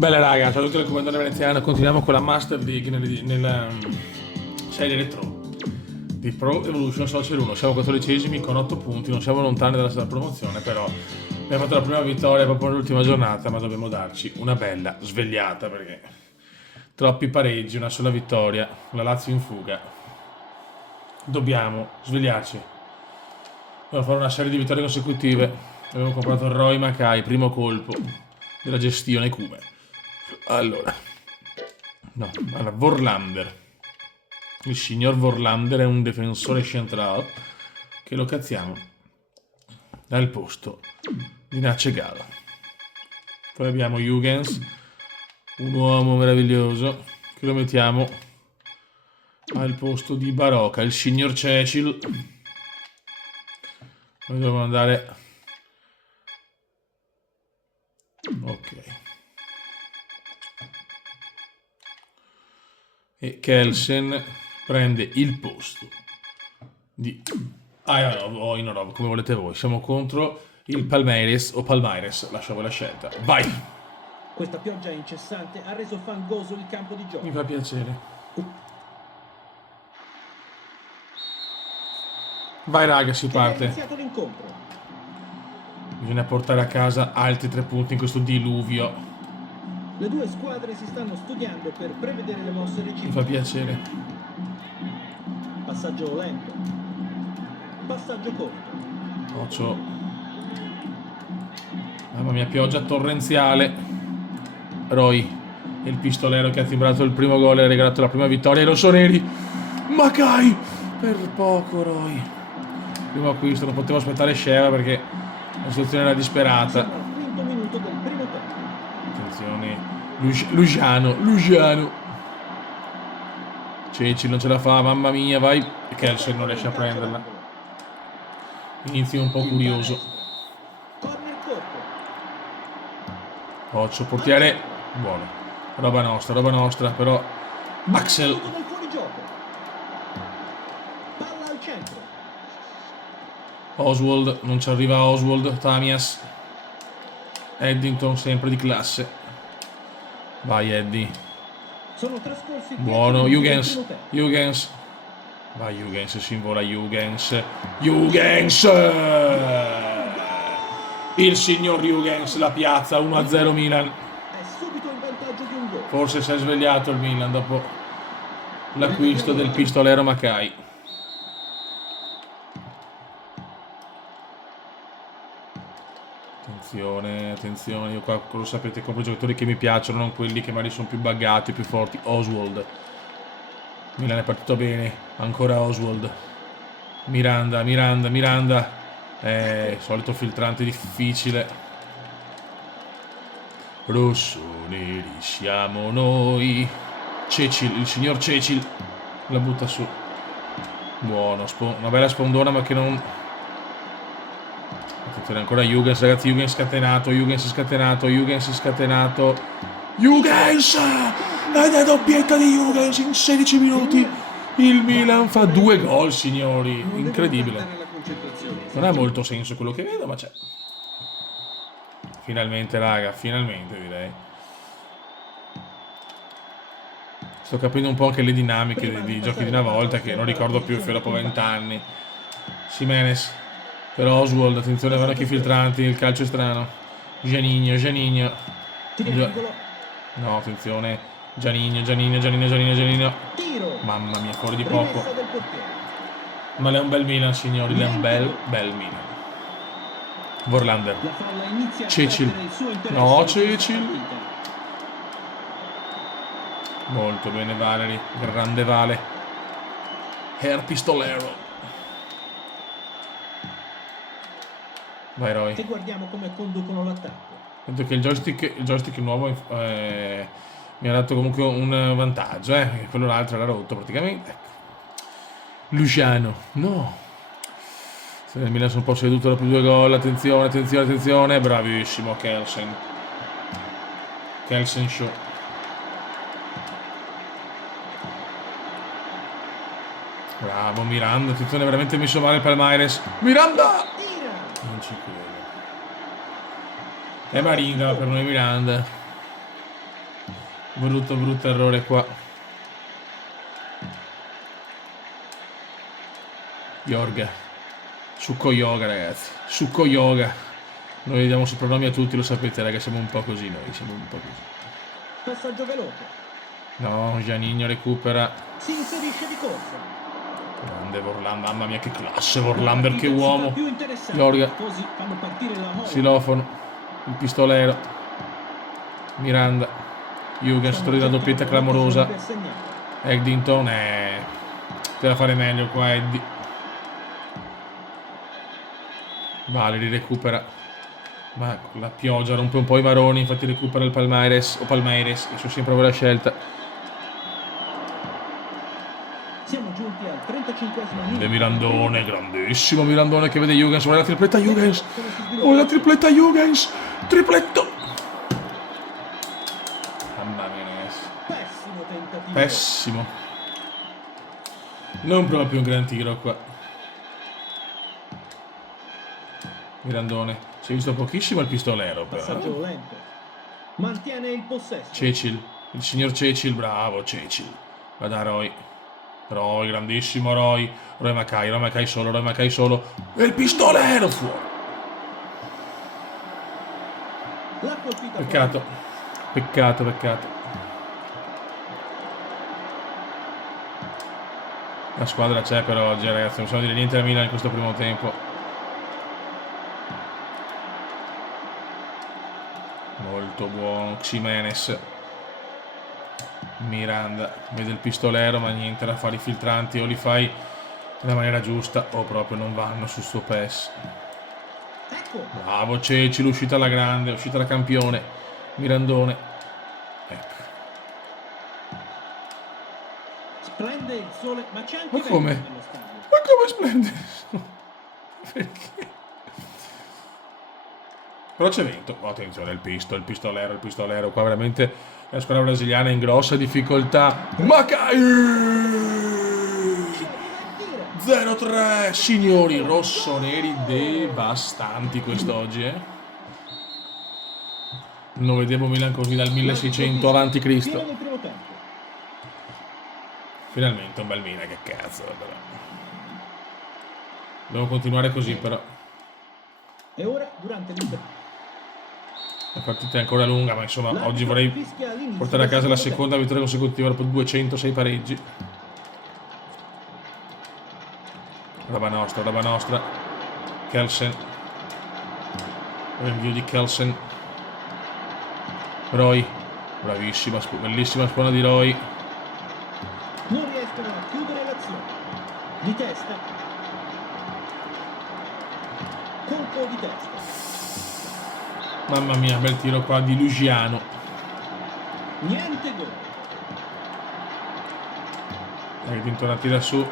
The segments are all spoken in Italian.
Bella raga, ciao a tutti dal comandante veneziano, continuiamo con la Master League nella serie retro di Pro Evolution Soccer 1. Siamo 14esimi con 8 punti, non siamo lontani dalla promozione, però abbiamo fatto la prima vittoria proprio nell'ultima giornata, ma dobbiamo darci una bella svegliata perché troppi pareggi, una sola vittoria, la Lazio in fuga. Dobbiamo svegliarci. Dobbiamo fare una serie di vittorie consecutive. Abbiamo comprato Roy Mackay, primo colpo della gestione Cume. Allora, no, allora, Vorlander. Il signor Vorlander è un difensore centrale che lo cazziamo al posto di Nacegal. Poi abbiamo Huygens, un uomo meraviglioso, che lo mettiamo al posto di Barocca, il signor Cecil. Noi dobbiamo andare... Ok. E Kelsen prende il posto di Ivanov o Inorov, come volete voi. Siamo contro il Palmeiras o Palmeiras, lascio voi la scelta. Vai! Questa pioggia incessante ha reso fangoso il campo di gioco. Mi fa piacere. Vai raga, si È parte. iniziato l'incontro. Bisogna portare a casa altri 3 punti in questo diluvio. Le due squadre si stanno studiando per prevedere le mosse Mi reciproche. fa piacere. Passaggio lento. Passaggio corto. Occhio. Mamma mia, pioggia torrenziale. Roy, il pistolero che ha timbrato il primo gol e ha regalato la prima vittoria ai rossoneri. Mackay! Per poco, Roy. Primo acquisto, non potevo aspettare Sheva perché la situazione era disperata. Siamo al quinto minuto del primo tempo. Attenzione. Luciano. Ceci non ce la fa, mamma mia, vai. E Kelsen non riesce a prenderla. Inizio un po' curioso. Corner corto. Occhio, portiere. Buono. Roba nostra, però. Axel. Minuto del fuorigioco. Palla al centro. Oswald, non ci arriva Oswald. Tamias. Eddington sempre di classe. Vai Eddie. Sono trascorsi 10 Buono, minuti del Huygens. primo tempo. Huygens. Vai Huygens, si invola Huygens. Huygens! Il signor Huygens, la piazza, 1-0 Milan. È subito in vantaggio di un gol. Forse si è svegliato il Milan dopo l'acquisto del pistolero Mackay. Attenzione, io qua lo sapete, compro giocatori che mi piacciono, non quelli che magari sono più buggati, più forti. Oswald. Milan è partito bene, ancora Oswald. Miranda. Solito filtrante difficile. Rossoneri siamo noi. Cecil, il signor Cecil la butta su. Buono, una bella spondona ma che non... Attenzione ancora Huygens, ragazzi, Huygens scatenato. Huygens! Ed è doppietta di Huygens in 16 minuti. Il Milan fa 2 gol, signori. Incredibile. Non ha molto senso quello che vedo, ma c'è. Finalmente, raga, finalmente direi. Sto capendo un po' anche le dinamiche dei giochi di una volta, che non ricordo più dopo 20 anni. Jimenez. Per Oswald, attenzione, vanno anche i filtranti, il calcio è strano. Giannigno. No, attenzione. Giannigno. Tiro. Mamma mia, fuori di poco. Rimessa del portiere. Ma è un bel Milan, signori, è un bel Milan. Vorlander. La palla inizia a Cecil. perdere il suo interesse No, in questa Cecil. partita. Molto bene Valeri, grande Vale. Air Pistolero. Vai Roy. E guardiamo come conducono l'attacco. Vedo che il joystick nuovo mi ha dato comunque un vantaggio, quello l'altro era rotto praticamente. Ecco. Luciano, no. Se nel Milan sono un po' seduto dopo 2 gol, attenzione, bravissimo Kelsen Show. Bravo Miranda, attenzione, veramente messo male il Palmeiras. Miranda! Tira. Non ci credo. È Maringa per noi Miranda. Brutto errore qua. Yorga. Succo yoga, ragazzi. Succo yoga. Noi diamo soprannomi a tutti, lo sapete, ragazzi. Siamo un po' così noi. Siamo un po' così. Passaggio veloce. No, Giannino recupera. Si inserisce di corsa. Grande Vorlan. Mamma mia, che classe Vorlander, che uomo. Più interessante. Yorga. Così fanno partire la molla. Silofono. Il pistolero. Miranda. Jürgens, sotto la doppietta clamorosa. Eddington. Poteva fare meglio qua, Eddie. Valeri recupera. Ma la pioggia rompe un po' i maroni, infatti recupera il Palmeiras. O Palmeiras, che sono sempre quella scelta. Siamo giunti al 35esimo Grande Mirandone, grandissimo Mirandone che vede Jürgens. Vuole la tripletta Jürgens. Vuole la tripletta Jürgens. Tripletto. Mamma mia, ragazzi. Pessimo tentativo. Pessimo. Non proprio un gran tiro qua. Mirandone. Si è visto pochissimo il pistolero però. Passaggio lento. Mantiene il possesso. Cecil. Il signor Cecil, bravo Cecil. Va da Roy. Roy, grandissimo Roy. Roy Mackay solo. E il pistolero fuori. L'ha colpita. Peccato. Peccato. La squadra c'è per oggi, ragazzi. Non possiamo dire niente a Milan in questo primo tempo. Molto buono. Ximenes. Miranda. Vede il pistolero, ma niente da fare i filtranti. O li fai nella maniera giusta o proprio non vanno sul suo pass. Ecco. Bravo Ceci, l'uscita alla grande, uscita da campione. Mirandone. Ecco. Splende il sole, ma c'è anche Ma come? vento nello stadio. Ma come splende? Perché? Però c'è vento. Oh, attenzione, il pistolero. Qua veramente la squadra brasiliana è in grossa difficoltà. Mackay! 0-3, signori rossoneri devastanti quest'oggi, Non vedevo Milan così dal 1600 avanti Cristo. Fine del primo tempo. Finalmente un bel Milan, che cazzo, però. Devo continuare così, però. E ora, durante l'inter... La partita è ancora lunga, ma insomma, oggi vorrei portare a casa la seconda vittoria consecutiva dopo 206 pareggi. Roba nostra. Kelsen. Rinvio di Kelsen. Roy. Bravissima, bellissima spona di Roy. Non riescono a chiudere l'azione. Di testa. Colpo di testa. Mamma mia, bel tiro qua di Lugiano. Niente gol. Eddington tira su.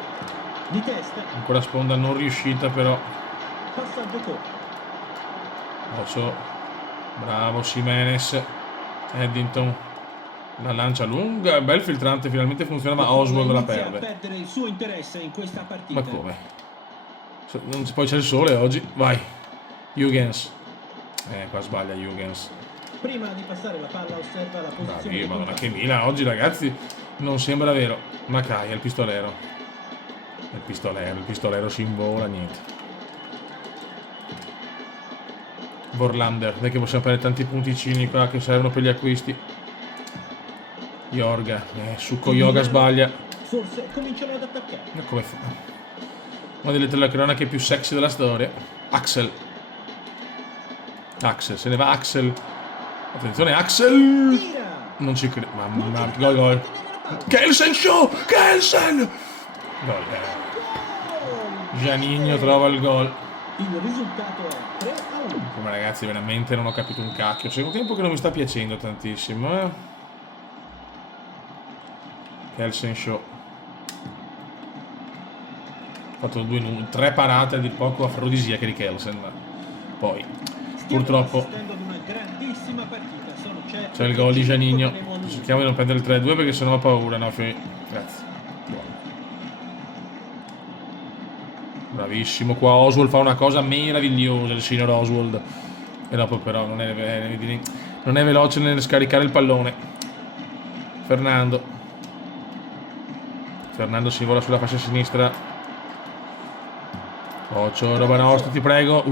Di testa. Ancora sponda non riuscita, però. Passaggio corto. Oso. Bravo Ximenes. Eddington. La lancia lunga. Bel filtrante, finalmente funziona, ma Oswald la Inizia a perde. perdere il suo interesse in questa partita. Ma come? Poi c'è il sole oggi. Vai. Jürgens. Qua sbaglia Jürgens. Prima di passare la palla osserva la posizione. Bravi, del madonna, compagno. che Milan oggi, ragazzi. Non sembra vero. Mackay è il pistolero. Il pistolero si invola, niente. Vorlander, dai che possiamo prendere tanti punticini qua che servono per gli acquisti. Yorga, Succo Yoga sbaglia. Forse cominciano ad attaccare. Ma come fa? Una delle telecronache più sexy della storia. Axel, se ne va Axel. Attenzione Axel. Tira! Non ci credo. Mamma mia, gol. Kelsen show! Kelsen! Gol. Giannino trova il gol. Il risultato è 3-1. Come ragazzi, veramente non ho capito un cacchio. Secondo tempo che non mi sta piacendo tantissimo, Kelsen show. Ha fatto 3 parate a dir poco afrodisiache di Kelsen, ma poi purtroppo Assistendo ad una grandissima partita. Sono certo c'è il che gol di ci Giannino. ritorneremo a lungo. Cerchiamo di non prendere il 3-2 perché sennò ho paura, no? Grazie. Buono. Bravissimo, qua Oswald fa una cosa meravigliosa, il signor Oswald. E dopo però non è veloce nel scaricare il pallone. Fernando. Fernando si vola sulla fascia sinistra. Occhio, roba nostra, ti prego.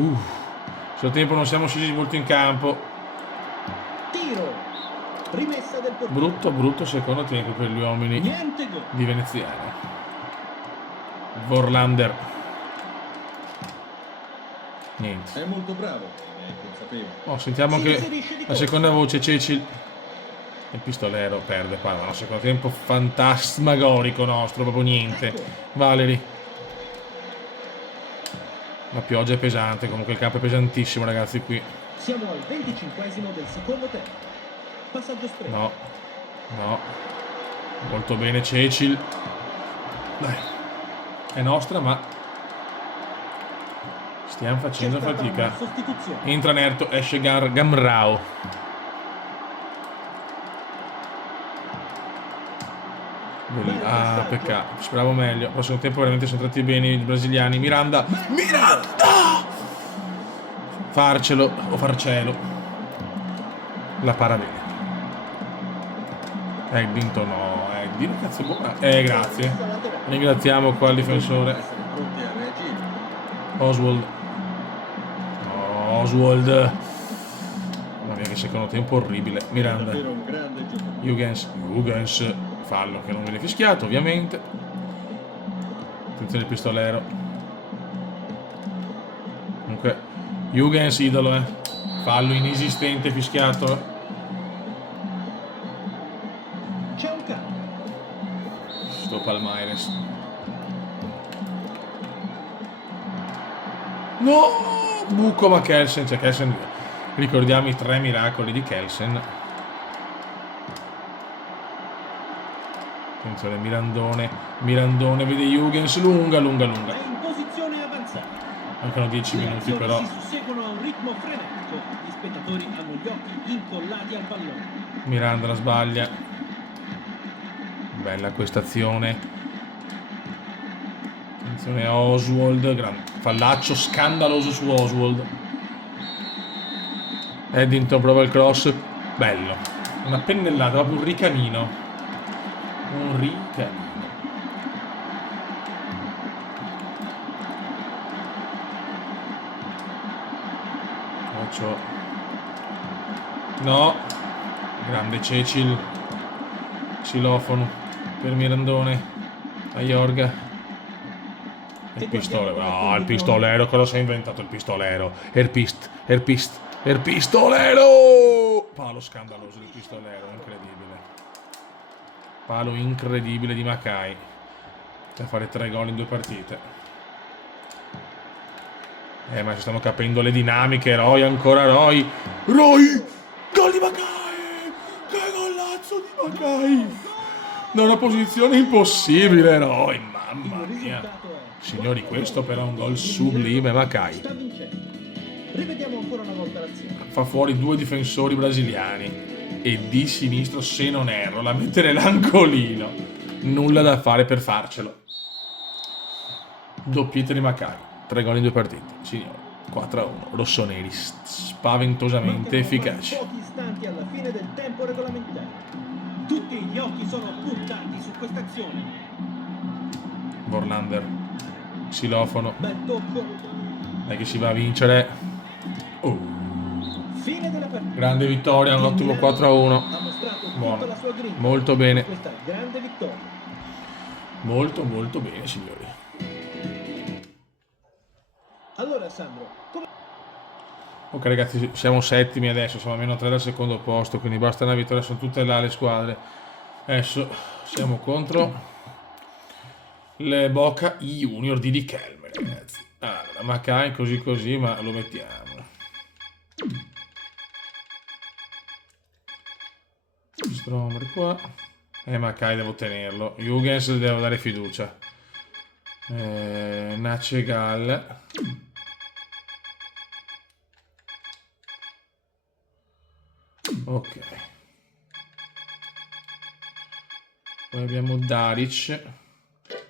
Sul tempo non siamo scesi molto in campo. Tiro. Rimessa del portiere. Brutto, brutto secondo tempo per gli uomini Niente gol. di Veneziano. Vorlander. Niente. È molto bravo, è consapevole. Sentiamo Si anche inserisce di la corsa. seconda voce, Cecil. Il pistolero perde palla, ma secondo tempo fantasmagorico nostro, proprio niente. Valeri. La pioggia è pesante, comunque il campo è pesantissimo, ragazzi, qui. Siamo al 25esimo del secondo tempo. Passaggio stretto. No, no. Molto bene Cecil. Dai. È nostra, ma stiamo facendo C'è stata fatica. una sostituzione. Entra Nerto, esce Gamrao. Ah, peccato. Speravo meglio. Prossimo tempo veramente sono entrati bene i brasiliani. Miranda. Miranda! Farcelo o farcelo. La para bene. Eddington no. Eddington cazzo buona. Grazie. Ringraziamo qua il difensore. Oswald. Oswald. Mamma mia che secondo tempo orribile. Miranda. Huygens. Fallo che non viene fischiato ovviamente. Attenzione il pistolero. Comunque Huygens idolo, fallo inesistente fischiato. C'è un cambio. Sto Palmaires. No! Buco ma Kelsen, cioè Kelsen. Ricordiamo i 3 miracoli di Kelsen. Attenzione Mirandone vede Huygens, lunga. È in posizione avanzata. Mancano 10 minuti Le però. azioni si susseguono a un ritmo frenetico. Gli spettatori hanno gli occhi incollati al pallone. Miranda la sbaglia. Bella questa azione. Attenzione a Oswald, fallaccio scandaloso su Oswald. Eddington prova il cross, bello. Una pennellata, proprio un ricamino. Un ricamino. Occhio. No. Grande Cecil. Xilofono per Mirandone. A Jorga. Il pistolero. No, il pistolero. Cosa si è inventato il pistolero? Il pistolero! Palo scandaloso del pistolero, incredibile. Palo incredibile di Mackay. Per fare 3 gol in 2 partite. Ma si stanno capendo le dinamiche. Roy, ancora Roy. Roy! Gol di Mackay! Che golazzo di Mackay! Da una posizione impossibile, Roy. Mamma mia. Signori, questo però è un gol sublime, Mackay. Sta vincendo. Rivediamo ancora una volta l'azione. Fa fuori 2 difensori brasiliani. E di sinistro, se non erro, la mette nell'angolino. Nulla da fare per farcelo. Doppietta di Mackay. 3 gol in 2 partite. Signori, 4-1. Rossoneri spaventosamente efficaci. Pochi istanti alla fine del tempo regolamentare. Tutti gli occhi sono puntati su questa azione. Vorlander. Xilofono. Bel tocco. Dai che si va a vincere. Fine della partita. Grande vittoria, un ottimo 4-1. Ha mostrato tutta Buono. la sua grinta. Molto bene. Questa grande vittoria. Molto bene, signori. Allora Sandro, Ok ragazzi, siamo settimi adesso, siamo a meno 3 dal secondo posto, quindi basta una vittoria, sono tutte là le squadre. Adesso siamo contro le Boca Junior di Riquelme, ragazzi. Allora, Mackay così, ma lo mettiamo. Stromer qua. Mackay devo tenerlo. Huygens devo dare fiducia. Nacegal. Ok. Poi abbiamo Daric.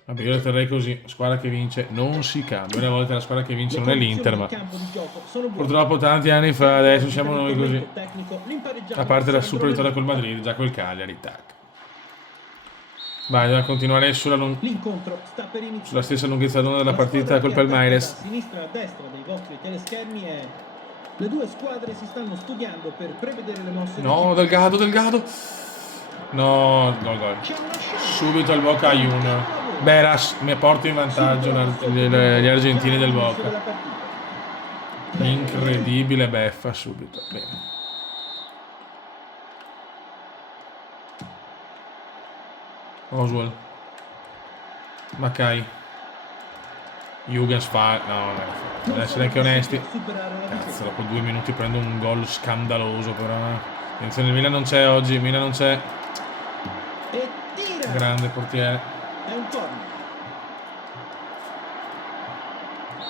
Vabbè, io lo terrei così. Squadra che vince non si cambia. Una volta la squadra che vince non è l'Inter, ma purtroppo tanti anni fa, adesso siamo noi così. A parte la super vittoria col Madrid, già col Cagliari, tac. Vai, dobbiamo continuare L'incontro sta per iniziare. sulla stessa lunghezza d'onda della La partita squadra col che attacca Palmeiras. da sinistra a destra dei vostri teleschermi è... Le due squadre si stanno studiando per prevedere le mosse. No, Delgado. No, gol. Subito il Boca Junior. Beras mi porta in vantaggio gli argentini del Boca. Incredibile beffa subito. Bene. Oswald. Mackay. Jürgens fa... No, deve essere anche onesti. Cazzo, dopo 2 minuti prendo un gol scandaloso però. Attenzione, il Milan non c'è oggi, il Milan non c'è. E tira! Grande portiere. È un corner.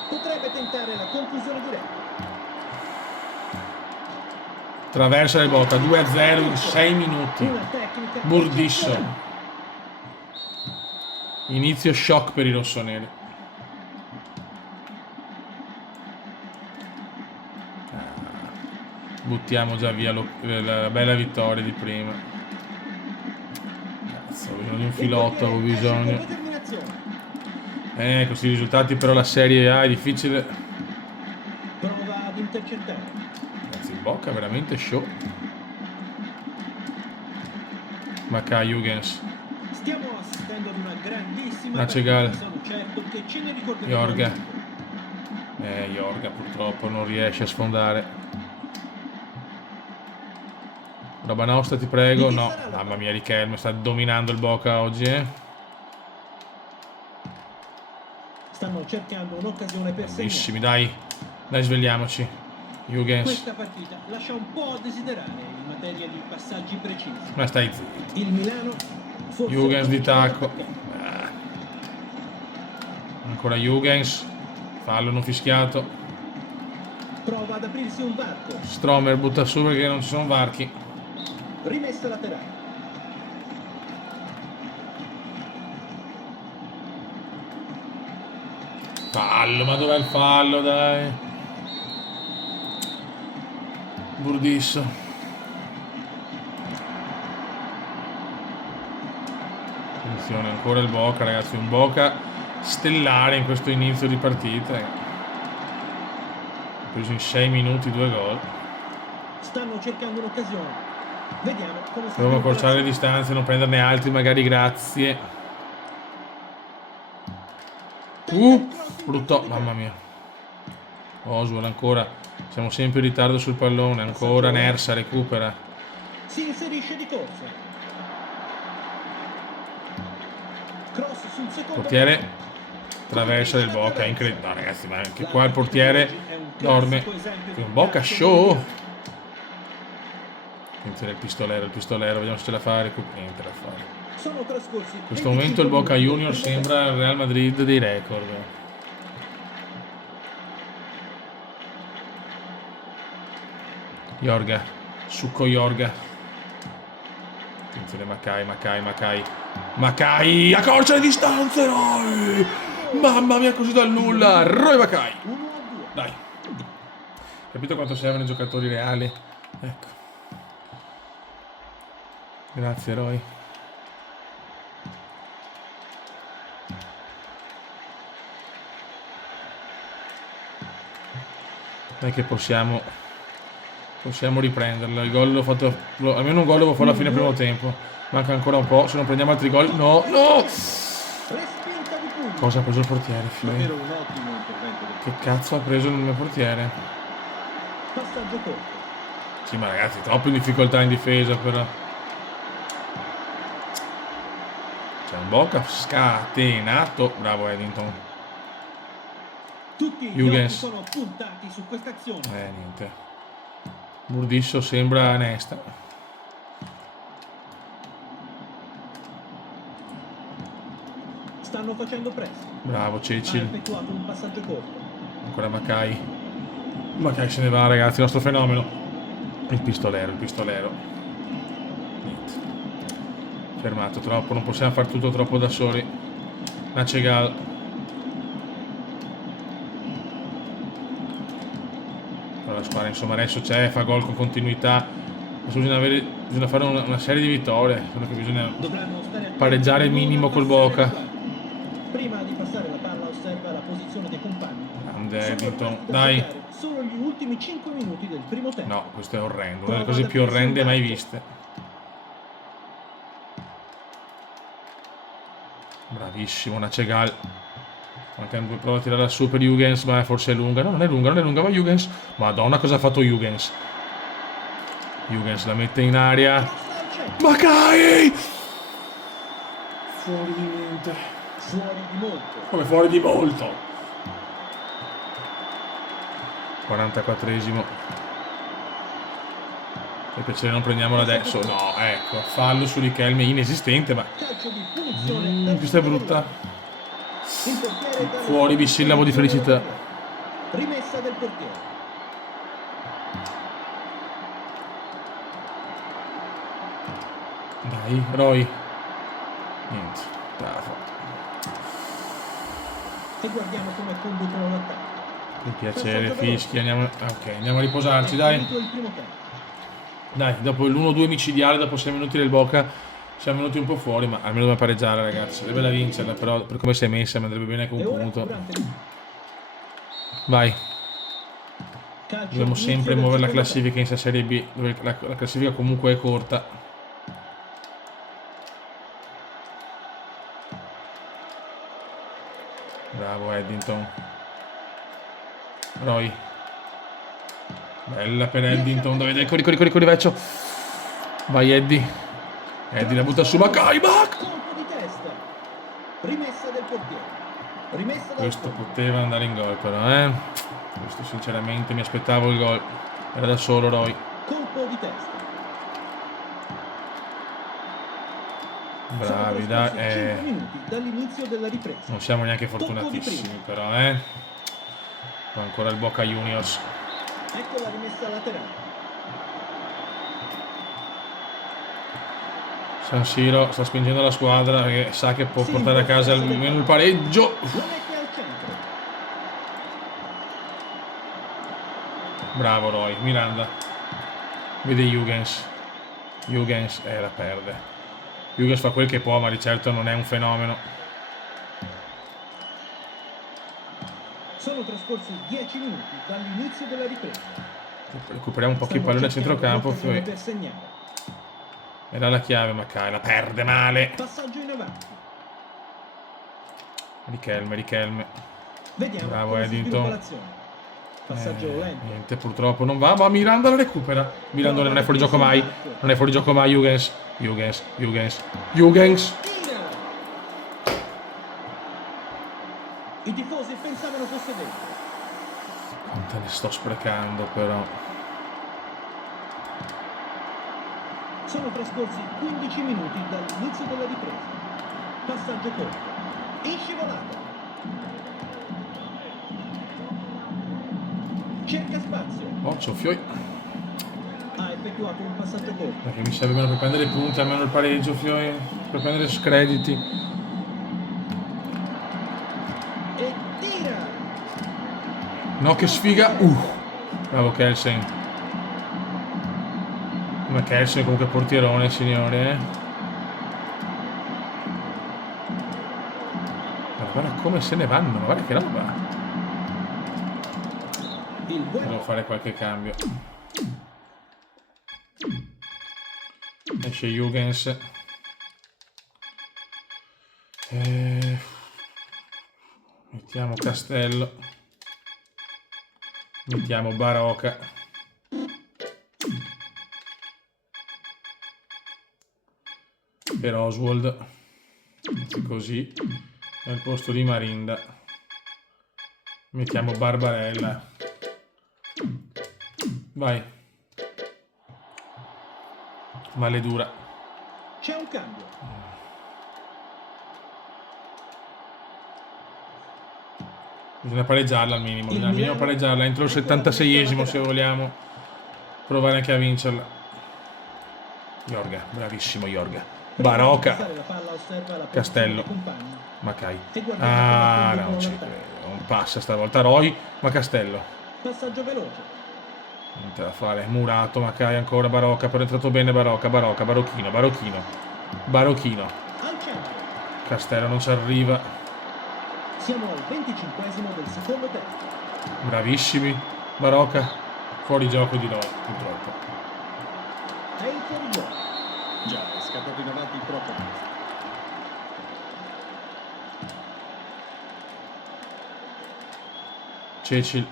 Potrebbe tentare la conclusione diretta. Traversa del Boca, 2-0 in 6 minuti. Una tecnica Burdisso. eccezionale. Inizio shock per i rossoneri. Buttiamo già via la bella vittoria di prima. Cazzo, ho bisogno di un filotto, avevo bisogno. Questi risultati però la Serie A è difficile. Prova ad intercettare. Anzi, il Boca è veramente show. Mackay, Jürgens. Stiamo assistendo ad una grandissima Nacegal. partita. Sono certo che ce ne ricorderemo. Jorge. Jorge purtroppo non riesce a sfondare. Roba nostra, ti prego. No, mamma mia, Richelme sta dominando il Boca oggi, Stanno cercando un'occasione per Bellissimi, segnare. dai, svegliamoci. Jürgens. Questa partita lascia un po' a desiderare in materia di passaggi precisi. Ma stai zitto. Il Milano forse Jürgens di comincia ad tacco. attaccare. Ancora Jürgens. Fallo non fischiato. Prova ad aprirsi un varco. Stromer butta su perché non ci sono varchi. Rimessa laterale. Fallo, ma dov'è il fallo, dai? Burdisso. Attenzione, ancora il Boca, ragazzi, un Boca stellare in questo inizio di partita. Ha preso in 6 minuti 2 gol. Stanno cercando un'occasione. Vediamo come si Proviamo a sviluppa accorciare le l'azione. distanze, non prenderne altri, magari, grazie. Brutto, mamma mia. Oswald ancora. Siamo sempre in ritardo sul pallone. Ancora Nersa recupera. Si inserisce di corsa. Cross sul secondo. Portiere traversa del Boca, è incredibile. No, ragazzi, ma anche qua il portiere dorme. Un Boca show. Attenzione il pistolero, vediamo se ce la fa. Niente da fare. Sono trascorsi In questo momento il Boca Junior sembra il Real Madrid dei record. Jorge, succo Jorge. Attenzione Mackay, accorcia le distanze, Roy! Mamma mia, così dal nulla, Roy Mackay. 1-2. Dai. Capito quanto servono i giocatori reali? Ecco. Grazie, Roy. Dai che possiamo riprenderlo. Il gol l'ho fatto. Almeno un gol devo fare alla fine del primo tempo. Manca ancora un po'. Se non prendiamo altri gol. No! Respinta di pugno. Cosa ha preso il portiere? Davvero un ottimo intervento del Che cazzo ha preso il mio portiere? passaggio corto. Sì, ma ragazzi, troppo in difficoltà in difesa però. C'è un Boca scatenato. Bravo Eddington. Tutti gli occhi Jürgens. sono puntati su questa azione. Niente. Burdisso sembra onesta. Stanno facendo presto. Bravo Ha Cecil. effettuato un passaggio corto. Ancora Mackay. Mackay se ne va, ragazzi, il nostro fenomeno. Il pistolero. Niente. Fermato troppo, non possiamo fare tutto troppo da soli. Nacegal. La squadra insomma adesso c'è, fa gol con continuità. Bisogna fare una serie di vittorie, solo che bisogna Dovranno stare attenti pareggiare il a non minimo col abbassare Boca. la guardia. Prima di passare la palla osserva la posizione dei compagni. Grande Sono Eddington, rimasti da dai. giocare solo gli ultimi 5 minuti del primo tempo. No, questo è orrendo, una delle Prova cose ad più aprirsi un orrende mai varco. viste. Bravissimo, una Cegal. Poi prova a tirare su per Huygens, ma forse è lunga. No, non è lunga, non è lunga, va Huygens. Madonna, cosa ha fatto Huygens? Huygens la mette in aria. Cross al centro. Makai! Fuori di niente. Fuori di molto. Come fuori di molto. 44esimo. Per piacere non prendiamola adesso. No, ecco, fallo su Richelme inesistente, ma Calcio di punizione. questa è brutta. Il portiere dà Fuori bisillabo di felicità. Rimessa del portiere. Dai, Roy. Niente. Bravo. E guardiamo come conducono l'attacco. Per piacere, fischi. Andiamo, ok, andiamo a riposarci, dai. Finito il primo tempo. Dai, dopo l'1-2 micidiale, dopo 6 minuti del Boca, siamo venuti un po' fuori, ma almeno dobbiamo pareggiare, ragazzi. Deve da vincerla, però per come si è messa, mi andrebbe bene con E ora punto. durante il Vai. calcio Dobbiamo inizio sempre del muovere la secondo classifica in Serie B, dove la classifica comunque è corta. Bravo Eddington. Roy. Bella per Eddington, Davide, corri vecchio. Vai Eddie. Eddie la butta su Makai, tempo. Colpo di testa. Rimessa del portiere. Rimessa dal Questo fondo. poteva andare in gol però, eh. Questo sinceramente mi aspettavo il gol. Era da solo Roy. Colpo di testa. Bravi, Sono dai. trascorsi 5 minuti dall'inizio della ripresa. Non siamo neanche fortunatissimi però, eh. Qua ancora il Boca Juniors. Ecco la rimessa laterale. San Siro sta spingendo la squadra che sa che può portare a casa almeno il pareggio. Lo mette al centro. Bravo Roy, Miranda. Vede Huygens. Huygens la perde. Huygens fa quel che può, ma di certo non è un fenomeno. Sono trascorsi 10 minuti dall'inizio della ripresa. Recuperiamo un po' il pallone a centrocampo. Per segnare. Era la chiave, Makai la perde male. Passaggio in avanti. Richelme. Vediamo Bravo come si Eddington. sviluppa l'azione. Passaggio lento. Niente, purtroppo non va, ma Miranda la recupera. Miranda non è fuori gioco mai. Non è fuori gioco mai Huygens. Huygens. Tira! I tifosi pensavano fosse dentro. Quante ne sto sprecando però. Sono trascorsi 15 minuti dall'inizio della ripresa. Passaggio corto. In scivolata. Cerca spazio. Occhio, Fioi. Ha effettuato un passaggio corto. Perché mi serve meno per prendere i punti, almeno il pareggio, Fioi. Per prendere screditi. E tira! No, che sfiga. Bravo Kelsen. Ma Kelsen comunque portierone, signori, eh. Ma guarda come se ne vanno, ma guarda che roba. Il Devo buono. fare qualche cambio. Esce Huygens. Mettiamo Castello. Mettiamo Barocca. Per Oswald. Così. Al posto di Marinda. Mettiamo Barbarella. Vai. Maledura. C'è un cambio. Bisogna pareggiarla al minimo. Bisogna al minimo pareggiarla entro il 76esimo se vogliamo provare anche a vincerla. Yorga, bravissimo Yorga. Barocca. Castello. Makai. Ah, no, non ci credo. Non passa stavolta Roy, ma Castello. Passaggio veloce. Niente da fare, murato, Macai ancora, Barocca, però è entrato bene Barocca, Barocchino, Barocchino. Al centro. Castello non ci arriva. Siamo al 25esimo del secondo tempo. Bravissimi, Barocca. Fuori gioco di loro, purtroppo. È il fuorigioco. Già, è scattato in avanti troppo presto. Cecil.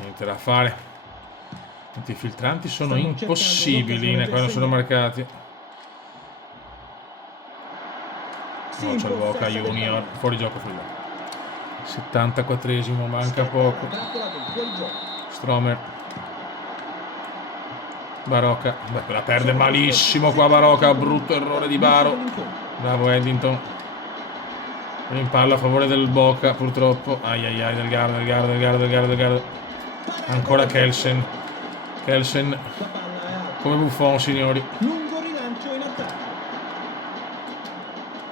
Niente da fare. I filtranti sono Stanno impossibili, cercando quando sono l'occasione marcati. Si No, c'è il Boca impossessa del Junior. pallone. Fuori gioco, fuori gioco. 74esimo, manca Scatta poco. la trappola del fuorigioco. Stromer. Barocca. Beh, la perde malissimo qua Barocca. Brutto errore di Baro. Bravo Eddington. In palla a favore del Boca, purtroppo. Ai ai ai, Delgado. Ancora Kelsen. Kelsen. La palla è alta. Come Buffon, signori. Lungo rilancio in attacco.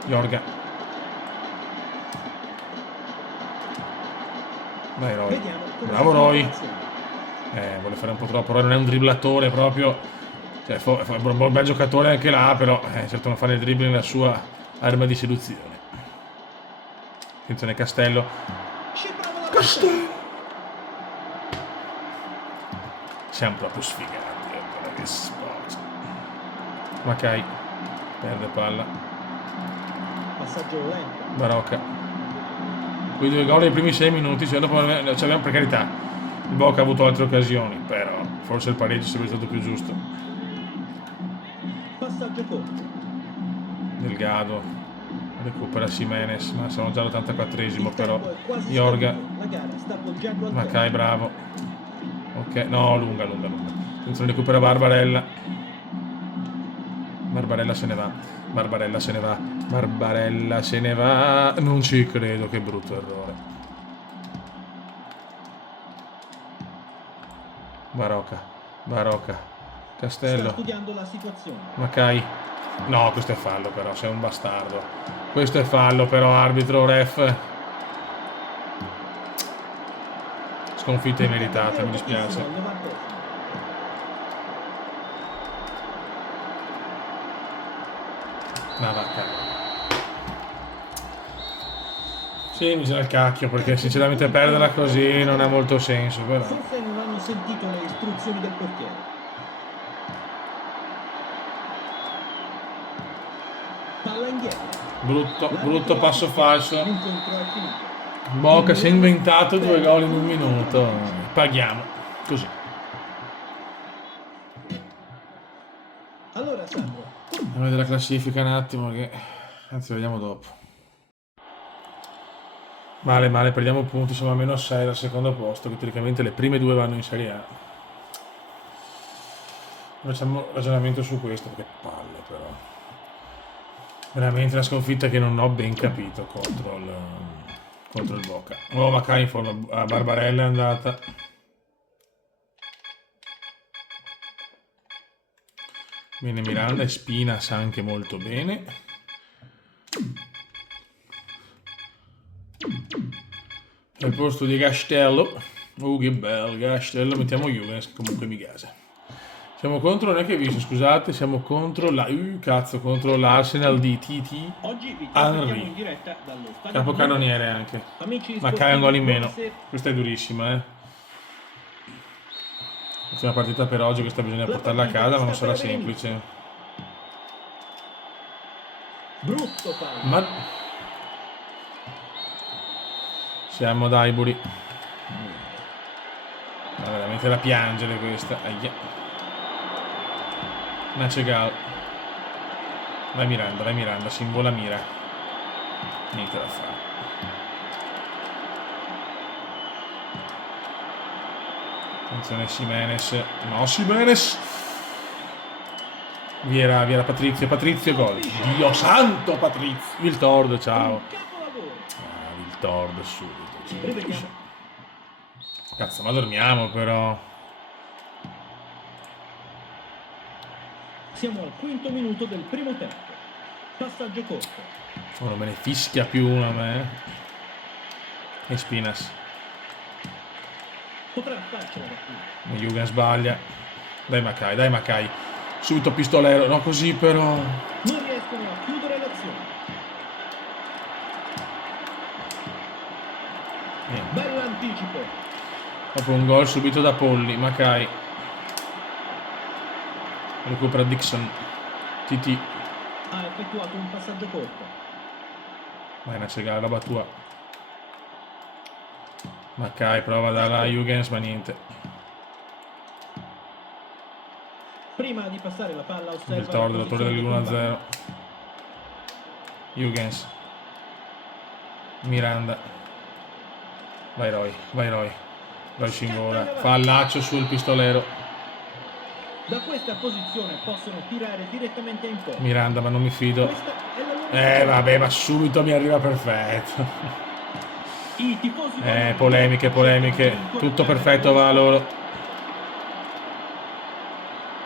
Jorga. Dai Roy. Vediamo come Bravo si Roy. sviluppa l'azione. Vuole fare un po' troppo. Roy non è un dribblatore proprio. Cioè, è un bel giocatore anche là, però certo non fare il dribbling la sua arma di seduzione. Attenzione Castello. Ci prova la Castello! Siamo proprio sfigati. Guarda che spazio. Macai. Perde palla. passaggio lento. Barocca. Quei due gol nei primi 6 minuti, cioè dopo abbiamo per carità. Il Boca ha avuto altre occasioni, però forse il pareggio sarebbe stato più giusto. Passaggio corto. Delgado. Recupera Jimenez, ma siamo già all'84esimo Il però. tempo è quasi Jorga. scaduto. La gara sta appoggiando al Macai bravo. Ok, no, lunga. Attenzione, recupera Barbarella. Barbarella se ne va. Non ci credo, che brutto errore. Barocca. Sta Castello. studiando la situazione. Macai. No, questo è fallo però, sei un bastardo. Questo è fallo però, arbitro, ref. Sconfitta immeritata, mi dispiace. Al 90esimo. No, vacca. Sì, mi gira il cacchio, perché sinceramente perderla così non ha molto senso, però. Forse non hanno sentito le istruzioni del portiere. Palla indietro. Brutto passo falso. L'incontro è finito. Boca si è inventato 2 gol in un minuto. Paghiamo. Così. Allora Sandro, Andiamo a vedere la classifica un attimo, che anzi vediamo dopo. Male, perdiamo punti, siamo a meno 6 dal secondo posto, che teoricamente le prime 2 vanno in Serie A. Facciamo un ragionamento su questo, che palle però. Veramente una sconfitta che non ho ben capito contro il Boca. Oh, Macai in forma, a Barbarella è andata. Bene Miranda e Spina sa anche molto bene. Al posto di Castello. Che bello, Castello, mettiamo Juventus, che comunque mi gasa. Siamo contro, non è che hai visto, scusate, siamo contro contro l'Arsenal di TT oggi vi Henry. trasmettiamo in diretta dallo stadio. Capocannoniere anche. Amici Ma cai un gol in meno. buonasera. Questa è durissima, Ultima partita per oggi, questa bisogna portarla a casa, ma non sarà semplice. Brutto fallo. Ma siamo ad Highbury. Ma veramente da piangere questa. Aia. Nacegal. Vai Miranda, si invola mira. Niente da fare. Attenzione Jimenez. No, Jimenez. Viera Patrizio gol. Dio santo Patrizio. Il Tord, ciao. Capolavoro. Il Tord subito. Rivediamo. Cazzo, ma dormiamo però. Siamo al quinto minuto del primo tempo. Passaggio corto. Oh, non me ne fischia più una a me. E Spinas. Potrà farcela da qui. Jugen sbaglia. Dai Makai, dai Makai. Subito pistolero, no così però. Non riescono a chiudere l'azione. Niente. Bell'anticipo. Dopo un gol subito da Polli, Makai. Recupera Dixon. TT. Ha effettuato un passaggio corto. Vai una cegata, roba tua. Makai prova a darla a Jürgens, ma niente. Prima di passare la palla osserva Il tordo, l'autore dell'1-0. Jürgens. Miranda. Vai Roy, vai Roy. Roy scingola. Fallaccio sul pistolero. Da questa posizione possono tirare direttamente in porta. Miranda, ma non mi fido. Questa è la loro Vabbè, ma subito mi arriva perfetto. I tifosi Polemiche, polemiche. Tutto perfetto va a loro.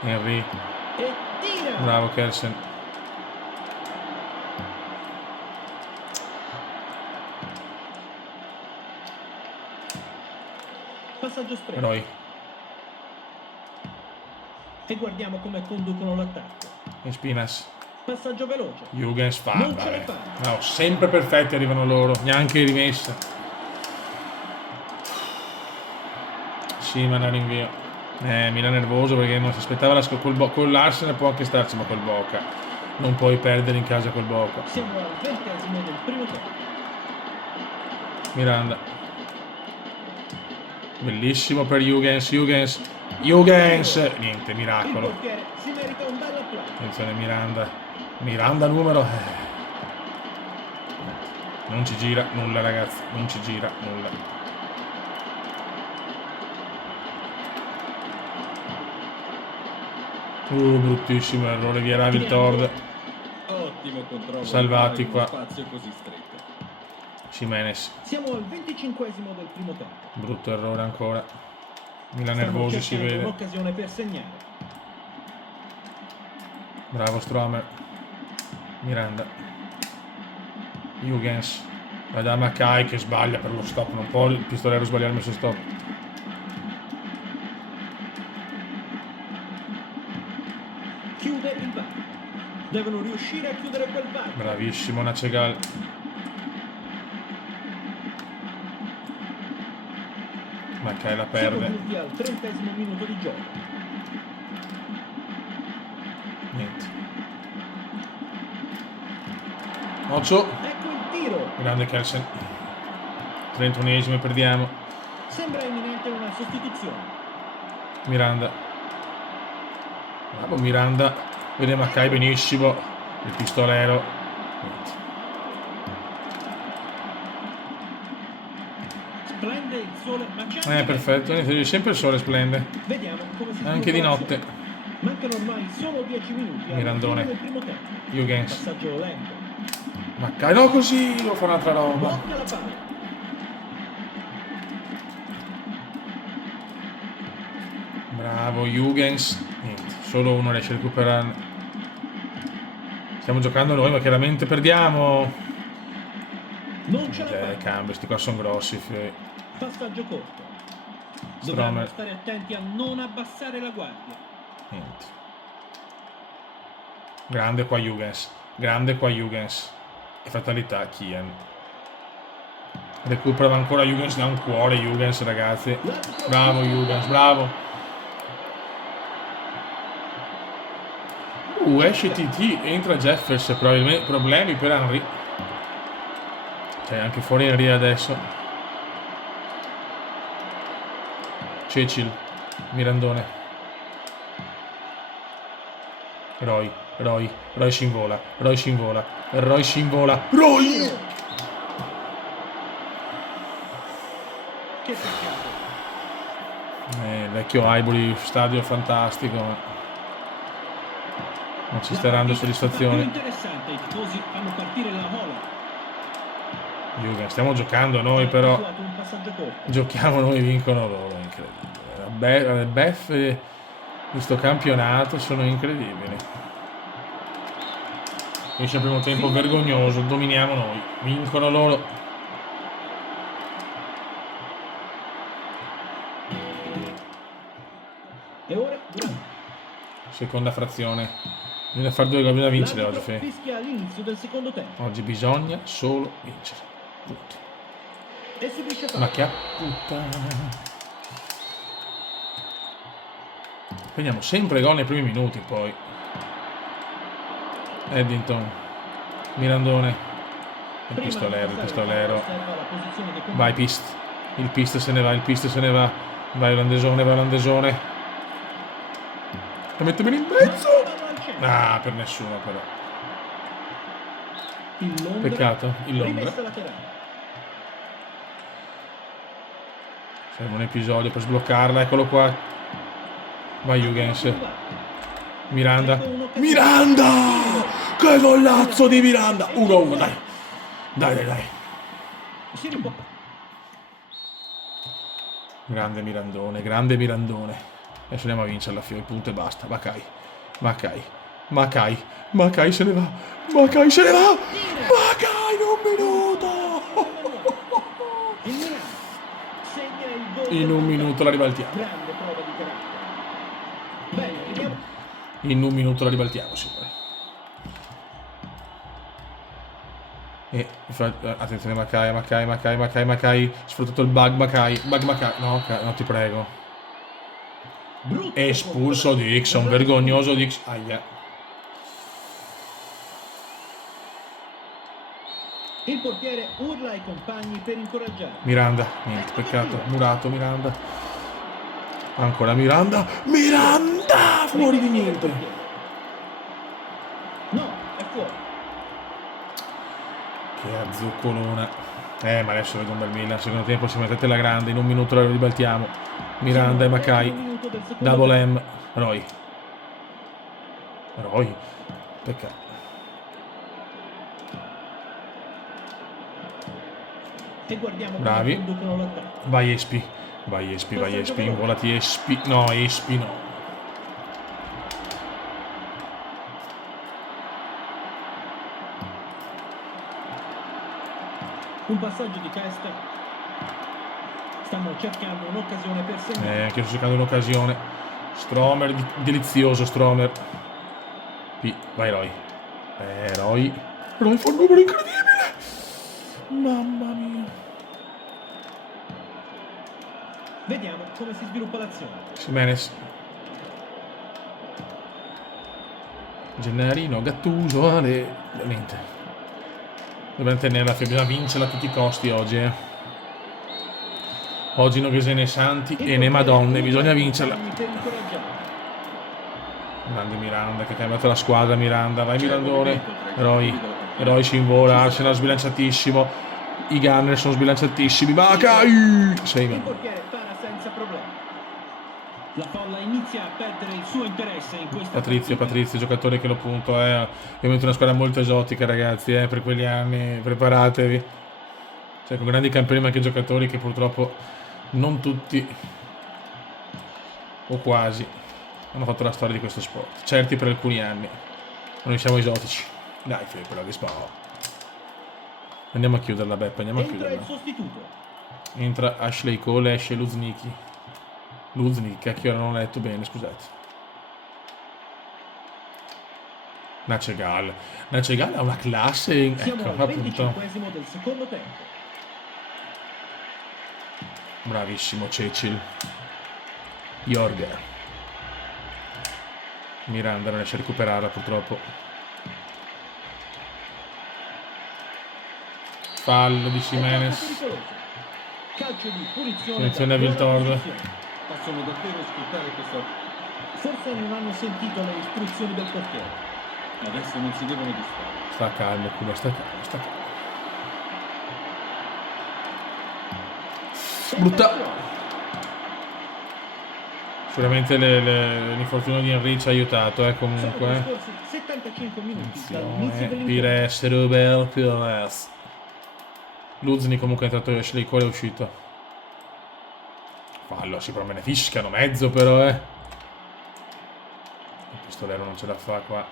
Henry. e tira. Bravo Kelsen. Passaggio stretto. Roy. E guardiamo come conducono l'attacco. Spinas. Passaggio veloce. Jürgens fa. Non ce la Vabbè. fa. No, sempre perfetti arrivano loro. Neanche rimessa. Sì, ma non rinvio. Milan nervoso perché non si aspettava con l'Arsenal può anche starci, ma col Boca. Non puoi perdere in casa col Boca. Siamo al 20° del primo tempo. Miranda. Bellissimo per Jürgens. Jürgens. Niente, Il miracolo. portiere si merita un bel applauso. Attenzione Miranda. Miranda numero. Non ci gira nulla ragazzi. Non ci gira nulla. Bruttissimo errore. Vieravi il Tord. Ottimo controllo. Salvati in uno qua. spazio così stretto. Jimenez. Siamo al 25° del primo tempo. Brutto errore ancora. Milan Stanno nervosi si cercando vede. un'occasione per segnare. Bravo Stromer. Miranda. Jürgens. La da Makai che sbaglia per lo stop. Non può il pistolero sbagliare il messo stop. Chiude il VAR. Devono riuscire a chiudere quel VAR. Bravissimo Nacegal. Makai la Siamo perde. giunti al 30° minuto di gioco. Niente. Occhio. Ecco il tiro. Grande Kelsen. 31esimo perdiamo. Sembra imminente una sostituzione. Miranda. Bravo Miranda. Vede Makai benissimo. Il pistolero. Niente. Splende il sole, ma c'è anche Perfetto. Niente, sempre il sole splende. Vediamo come si Anche di sviluppa notte. l'azione. Mancano ormai solo 10 minuti alla Mirandone. fine del primo tempo. Jürgens. Passaggio lento. Makai, no così, devo fare un'altra roba. Blocca la palla. Bravo Jürgens. Niente, solo uno riesce a recuperare. Stiamo giocando noi, ma chiaramente perdiamo. Non ce la fa. Cambio, sti qua sono grossi. Passaggio corto. Stromer. Dobbiamo stare attenti a non abbassare la guardia. Niente. Grande qua Jürgens. Grande qua Jürgens. E fatalità Kian. Recupera ancora Jürgens da un cuore Jürgens ragazzi. Bravo Jürgens, bravo. Esce TT, entra Jeffers, probabilmente problemi per Henry. C'è anche fuori Henry adesso. Cecil, Mirandone. Roy scinvola. Roy! Che peccato. Il vecchio Highbury, stadio fantastico, ma non ci sta dando Più soddisfazione. interessante, i tifosi fanno partire la mola. Jürgen, stiamo giocando noi però. Effettuato un passaggio corto. Giochiamo noi, vincono loro, è incredibile. Le beffe di questo campionato sono incredibili. Finisce il primo tempo vergognoso, dominiamo noi, vincono loro. seconda frazione. Bisogna fare 2 gol, bisogna vincere oggi, L'arbitro Fe. fischia all'inizio del secondo tempo Oggi bisogna solo vincere. Punto. e subisce fallo. Ma che puttana. Prendiamo sempre gol nei primi minuti, poi. Eddington. Mirandone. Il Prima di pistolero, il passare pistolero. osserva la posizione dei Vai compagni. Pist. Il Pist se ne va, il Pist se ne va. Vai olandesone, vai olandesone. La mette bene in mezzo. Palla al centro. Ah, per nessuno però. Il Londra. Peccato, il Londra. Rimessa laterale. Serve un episodio per sbloccarla, eccolo qua. Vai Jürgens. Miranda. Miranda! Che golazzo di Miranda! 1-1, dai. Dai. Si rimbocca. Grande Mirandone, grande Mirandone. Adesso andiamo a vincerla, Fio, il punto e basta. Macai se ne va. Macai se ne va. Macai, un minuto. Il Milan segna il gol. In un minuto la ribaltiamo. Grande prova di carattere. Bene, vediamo. In un minuto la ribaltiamo, signore. E attenzione Macai. Sfruttato il bug Macai. No, no, ti prego. Brutto Espulso colpo. Dixon, vergognoso Dixon. Aia. Il portiere urla ai compagni per incoraggiare. Miranda, niente, peccato. Murato, Miranda. Ancora Miranda. Miranda! Fuori di niente. No, è fuori. Che azzoccolona. Ma adesso vedo un bel Milan. Secondo tempo si mettete la grande. In un minuto la ribaltiamo. Miranda e Macai. Double M. Roy. Peccato. E guardiamo Bravi. come conducono l'attacco. Vai Espi. Involati Espi. No, Espi no. Un passaggio di testa. Stanno cercando un'occasione per segnare. Anche sto cercando un'occasione. Stromer, delizioso Stromer. Vai Roy. Roy fa un numero incredibile. Mamma mia. Vediamo come si sviluppa l'azione. Jimenez. Gennarino, Gattuso, Ale. Niente. Dobbiamo tenerla, bisogna vincerla a tutti i costi oggi, Oggi non bisogna né santi e né madonne, bisogna vincerla. Per incoraggiare. Grande Miranda che ha cambiato la squadra, Miranda, vai Mirandone. Roy si invola, Arsenal sbilanciatissimo. I Gunner sono sbilanciatissimi. Macai! Il portiere para senza problemi. La folla inizia a perdere il suo interesse in questa Patrizio, giocatore che lo punto, ovviamente una squadra molto esotica, ragazzi, per quegli anni, preparatevi. Cioè, con grandi campioni ma anche giocatori che purtroppo non tutti, o quasi, hanno fatto la storia di questo sport. Certi per alcuni anni. Noi siamo esotici. Dai, però che spavo. Andiamo a chiuderla, Beppe, andiamo a Entra il chiuderla. sostituto. Entra Ashley Cole, esce Luznicki. Cacchio, non ho letto bene, scusate. Nacegal ha una classe, Siamo ecco, al appunto. 25esimo del secondo tempo. Bravissimo Cecil. Jorge. Miranda non riesce a recuperarla purtroppo. Fallo di Jimenez. Calcio di punizione. Attenzione a Viltord. Possono davvero sfruttare questo. Forse non hanno sentito le istruzioni del portiere. Adesso non si devono distrarre. Sta calmo, Cuba, sta calmo. Brutta. Sicuramente l'infortunio di Henry ci ha aiutato, comunque. 75 minuti dall'inizio Pires, Pires. Luzni comunque è entrato, Ashley Cole è uscito. Fallo, sì, però me ne fischiano mezzo però, Il pistolero non ce la fa qua.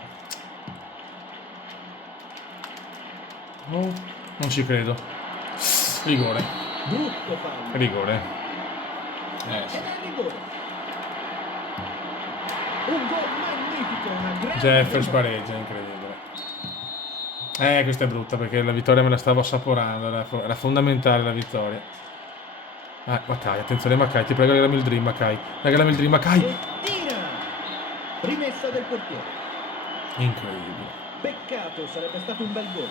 No, non ci credo. Rigore. Brutto fallo. Rigore. Sì. Ed è rigore. Un gol significa una grande Jeffers pareggia, incredibile. Questa è brutta perché la vittoria me la stavo assaporando, era fondamentale la vittoria. Makai, attenzione Makai, ti prego regalami il dream Makai. Regalami il dream Makai. e tira. Rimessa del portiere. Incredibile. Peccato, sarebbe stato un bel gol.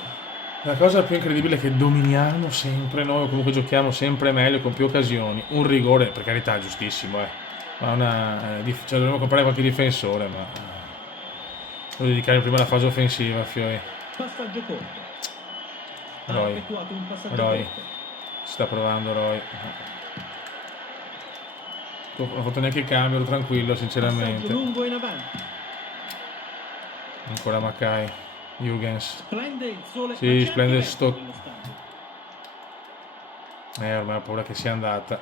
La cosa più incredibile è che dominiamo sempre noi, o comunque giochiamo sempre meglio, con più occasioni. Un rigore, per carità, giustissimo, Ma cioè, dovremmo comprare qualche difensore, ma... Devo dedicare prima alla fase offensiva, Fioi. Passaggio corto. Ha Roy. effettuato un passaggio Roy. corto. Si sta provando Roy. Non ho fatto neanche il cambio, ero tranquillo, Passaggio sinceramente. lungo in avanti. Ancora Makai. Huygens. Splende il sole. Sì, ma c'è splende anche sto- vento nello stadio. Ormai ho paura che sia andata.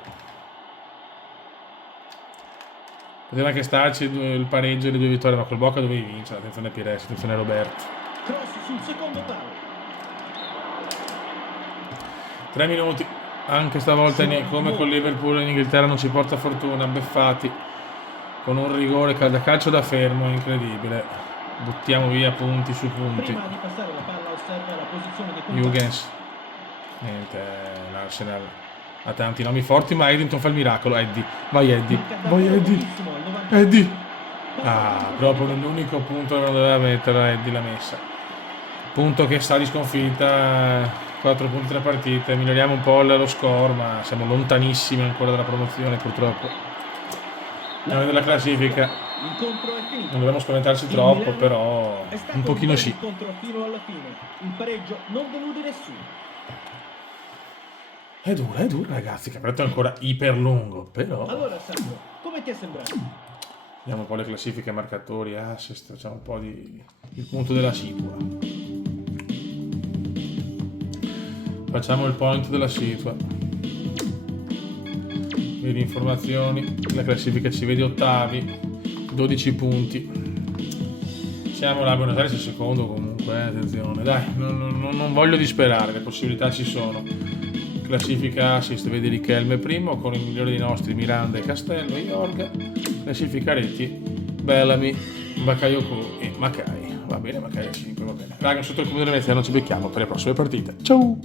Poteva anche starci il pareggio e le 2 vittorie, ma col Boca dovevi vincere. Attenzione a Pires, attenzione a Roberto. Cross sul secondo palo. 3 minuti. Anche stavolta, come con Liverpool in Inghilterra, non ci porta fortuna. Beffati. Con un rigore da calcio da fermo, incredibile. Buttiamo via punti su punti. Prima di passare la palla osserva la posizione dei compagni. Huygens. Niente, l'Arsenal ha tanti nomi forti, ma Eddington fa il miracolo. Eddie, vai Eddie, vai Eddie, Eddie. Proprio l'unico punto che non doveva mettere Eddie l'ha messa. Punto che sta di sconfitta, 4 punti 3 partite, miglioriamo un po' lo score, ma siamo lontanissimi ancora dalla promozione purtroppo. Noi della classifica L'incontro è finito. non dobbiamo spaventarci troppo, però È stato un pochino bel sì. incontro fino alla fine. Il pareggio non delude nessuno. È dura ragazzi, il campionato è ancora iper lungo, però... Allora Sandro, come ti è sembrato? Vediamo un po' le classifiche, marcatori, assist, facciamo un po' il punto della situa. Facciamo il point della situa. Vedi informazioni, la classifica ci vede ottavi, 12 punti. Siamo là a Buenos Aires al secondo comunque, attenzione. Dai, non voglio disperare, le possibilità ci sono. Classifica assist, vedi Richelme primo, con i migliori dei nostri Miranda e Castello, Iorga. Classifica reti, Bellamy, Bakayoko e Makai. Va bene, Makai 5, va bene. Raga, sotto il comune della Venezia non ci becchiamo per le prossime partite. Ciao!